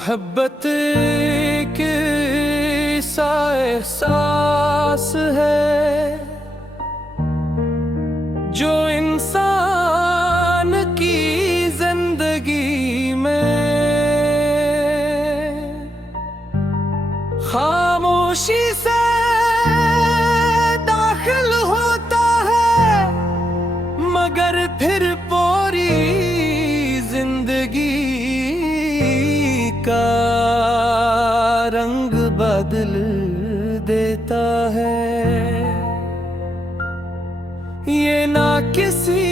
मोहब्बत के सा एहसास है जो इंसान की जिंदगी में खामोशी से दाखिल होता है, मगर फिर पूरी जिंदगी का रंग बदल देता है। ये ना किसी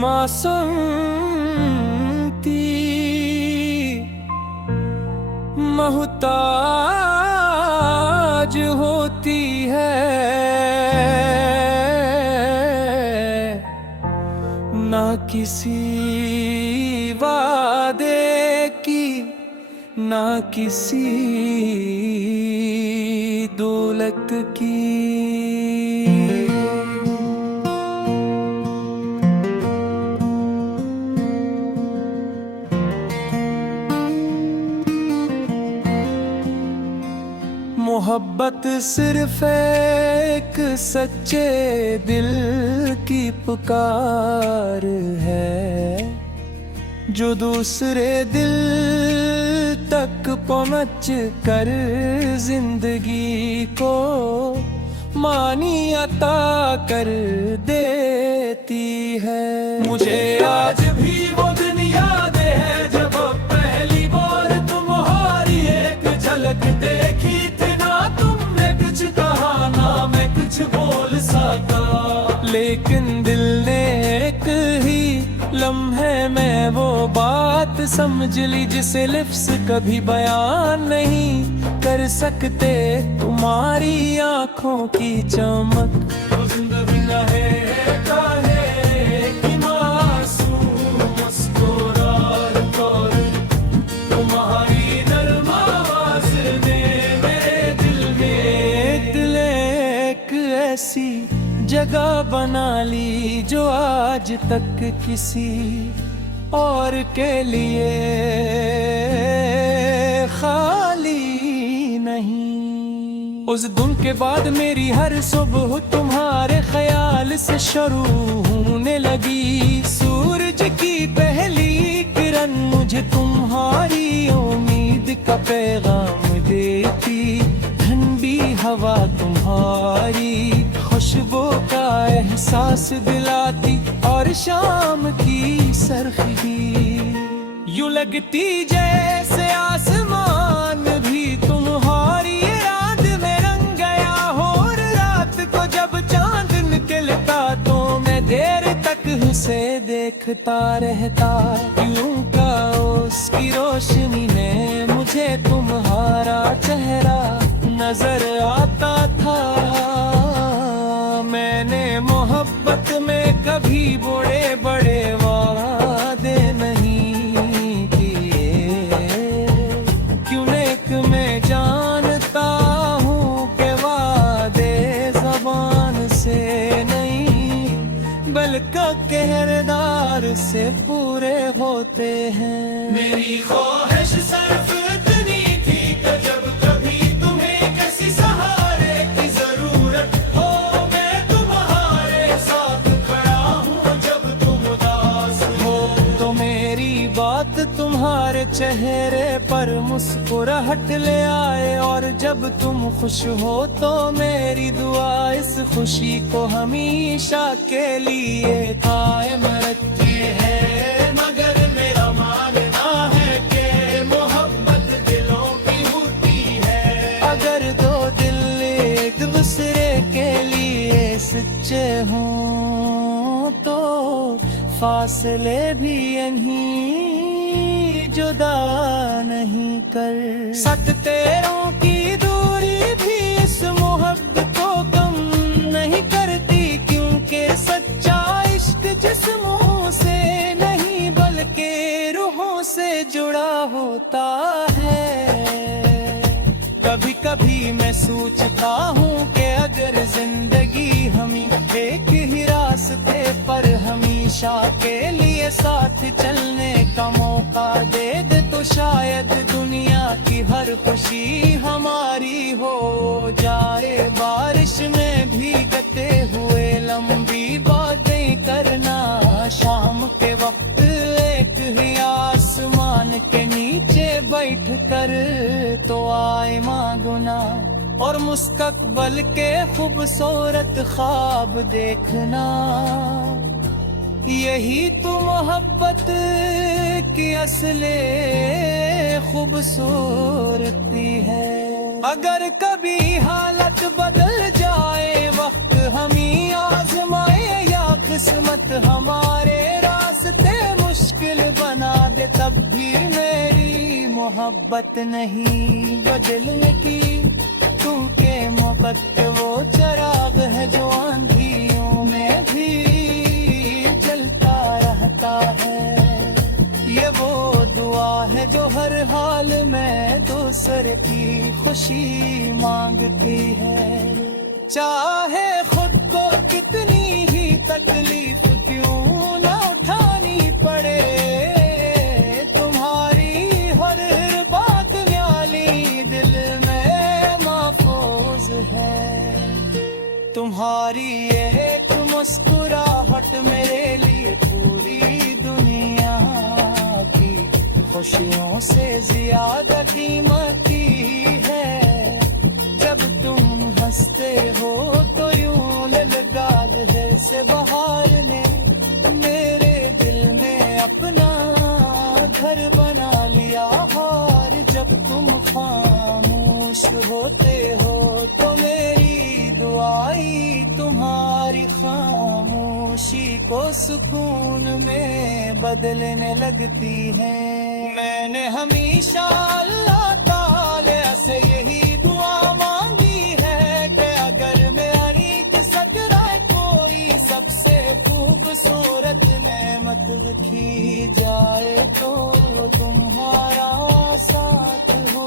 मासूमती मोहताज होती है, ना किसी वादे की, ना किसी दौलत की। मोहब्बत सिर्फ एक सच्चे दिल की पुकार है जो दूसरे दिल तक पहुँच कर जिंदगी को मानी अता कर देती है। मुझे आज भी वो दिन याद है जब पहली बार तुम्हारी एक झलक देखी थी, ना तुमने कुछ कहा ना मैं कुछ बोल सका, लेकिन दिल ने एक ही लम्हे में वो बात समझ ली जिसे लिफ्स कभी बयान नहीं कर सकते। तुम्हारी आंखों की चमक तो जिंदगी है काहे कि मासूम मुस्कुराहट और तुम्हारी नर्म आवाज ने मेरे दिल में एक ऐसी जगह बना ली जो आज तक किसी और के लिए खाली नहीं। उस दिन के बाद मेरी हर सुबह तुम्हारे ख्याल से शुरू होने लगी। सूरज की पहली किरण मुझे तुम्हारी उम्मीद का पैगाम देती, ठंडी हवा तुम्हारी खुशबू का एहसास दिलाती, और शाम की सरखी यूं लगती जैसे आसमान भी तुम्हारी रात में रंग गया हो। और रात को जब चांद निकलता तो मैं देर तक उसे देखता रहता, यूं का उसकी रोशनी में मुझे तुम्हारा चेहरा नजर आता था। मैंने मोहब्बत में कभी बड़े बड़े वादे नहीं किए, क्यों नेक मैं जानता हूँ कि वादे जबान से नहीं बल्कि किरदार से पूरे होते हैं। मेरी ख्वाहिश सिर्फ इतनी थी कि जब कभी तुम्हें किसी सहारे की जरूरत हो, मैं तुम्हारे साथ खड़ा हूँ जब तुम उदास हो। तो मेरी बात तुम्हारे चेहरे पर मुस्कुराहट ले आए, और जब तुम खुश हो तो मेरी दुआ इस खुशी को हमेशा के लिए कायम रखती है। मगर मेरा मानना है कि मोहब्बत दिलों की होती है, अगर दो दिल एक दूसरे के लिए सच्चे हों तो फासले भी यहीं जुदा नहीं कर। 7 तेरों की दूरी भी इस मोहब्बत को कम नहीं करती, क्योंकि सच्चा इश्क जिस्मों से नहीं बल्कि रूहों से जुड़ा होता है। कभी कभी मैं सोचता हूँ कि अगर जिंदगी हमें एक ही रास्ते पर हमेशा के लिए साथ चलने का मौका दे दे, तो शायद दुनिया की हर खुशी हमारी हो जाए। बारिश में भीगते हुए लंबी बातें करना, शाम के वक्त एक ही आसमान के नीचे बैठ कर तो आए मांगना, और मुस्तकबल के खूबसूरत ख्वाब देखना। यही तो मोहब्बत की असली खूबसूरती है। अगर कभी हालत बदल जाए, वक्त हमें आजमाए या किस्मत हमारे रास्ते मुश्किल बना दे, तब भी मेरी मोहब्बत नहीं बदलने की, क्योंकि मोहब्बत वो चिराग है जो आंधियों में भी जलता रहता है। ये वो दुआ है जो हर हाल में दूसरे की खुशी मांगती है। चाहे खुद को कितनी ही तकलीफ क्यों न उठानी पड़े, तुम्हारी हर बात न्याली दिल में महफूज है। तुम्हारी एक मुस्कुराहट मेरे लिए पूरी दुनिया की खुशियों से ज्यादा कीमती है। जब तुम हंसते हो तो यूं लगा दिल से बहार ने मेरे दिल में अपना घर बना लिया हार। जब तुम खामोश होते हो तो मेरी दुआई तुम्हारी खामोशी को सुकून में बदलने लगती है। मैंने हमेशा अल्लाह ताला से यही दुआ मांगी है कि अगर मेरी सकराए कोई सबसे खूबसूरत नेमत रखी जाए तो तुम्हारा साथ हो,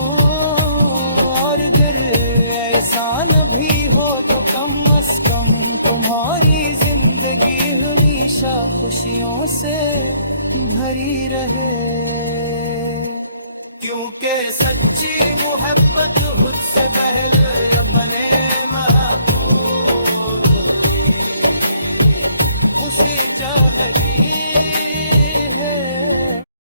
और अगर ऐसा न भी हो तो कम से कम तुम्हारी जिंदगी हमेशा खुशियों से भरी रहे। क्योंकि सच्ची मोहब्बत खुद से पहले